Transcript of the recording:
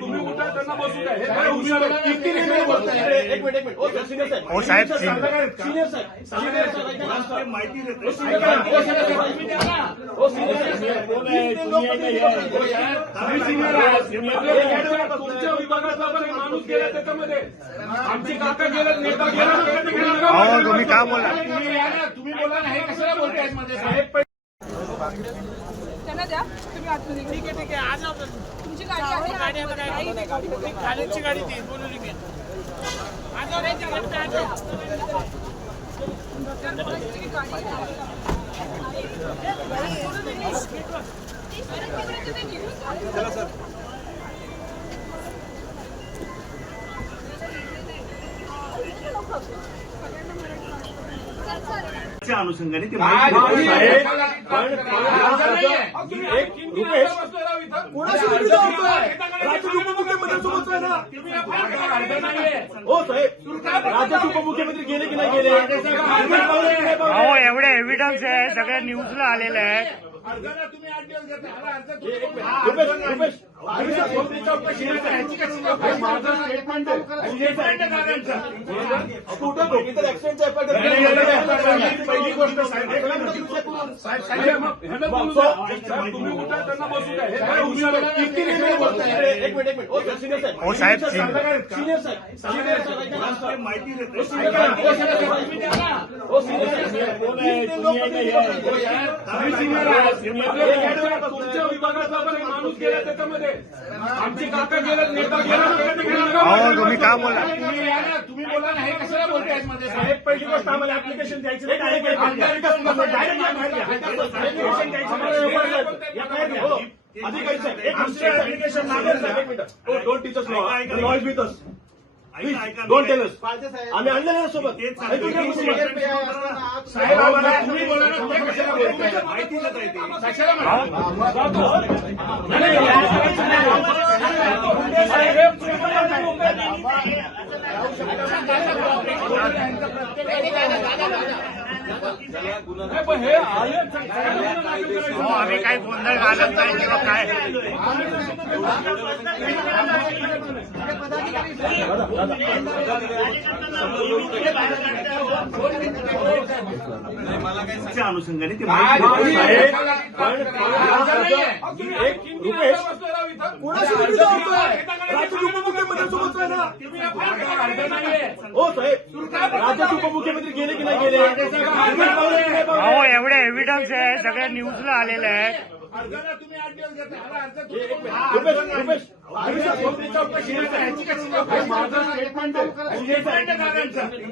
तुम्ही उठा त्यांना बसू द्या. एक मिनिट हो साहेब माहिती देते तुमच्या विभागातला पण एक माणूस गेला त्याच्यामध्ये. आमचे काका गेले, नेता गेला. हो तुम्ही का बोला तुम्ही बोला ना, हे कशाला बोलताय मध्ये साहेब? त्यांना द्या तुम्ही आतमध्ये. ठीक आहे आज तुमची गाडी आहे. गाडीची गाडी ती बोलवली मी चला सर. अनुषंगाने ते राज्याचे उपमुख्यमंत्री गेले की नाही गेले? हो एवढे एव्हिडन्स आहे, सगळ्या न्यूजला आलेले आहे. तुम्ही 8 दिवस घेता. पहिली गोष्ट तुम्ही उठा त्यांना बसू द्या. एक मिनिट हो साहेब माहिती देते तुमच्या विभागातला पण एक माणूस गेला त्याच्यामध्ये. आमचे काका गेले, नेता गेला. हो तुम्ही का बोला तुम्ही बोला ना, हे कशाला बोलताय मध्ये साहेब? पहिली गोष्ट आम्हाला ऍप्लिकेशन द्यायची नाही. Application don't teachers law is with us. Don't tell us. आम्ही आणलेलं सोबत साहेब. आम्हाला तुम्ही बोला ना, तुम्ही कशाला बोलताय? माहिती देता येते कशाला हे आम्ही काही गोंधळ घालत नाही किंवा काय. अनुषंगाने ते राज्याचे उपमुख्यमंत्री सोबत आहे ना? हो साहेब, राज्याचे उपमुख्यमंत्री गेले की नाही गेले? हो एवढे एव्हिडन्स आहे, सगळ्या न्यूजला आलेले आहे. तुम्ही 8 दिवस घेता.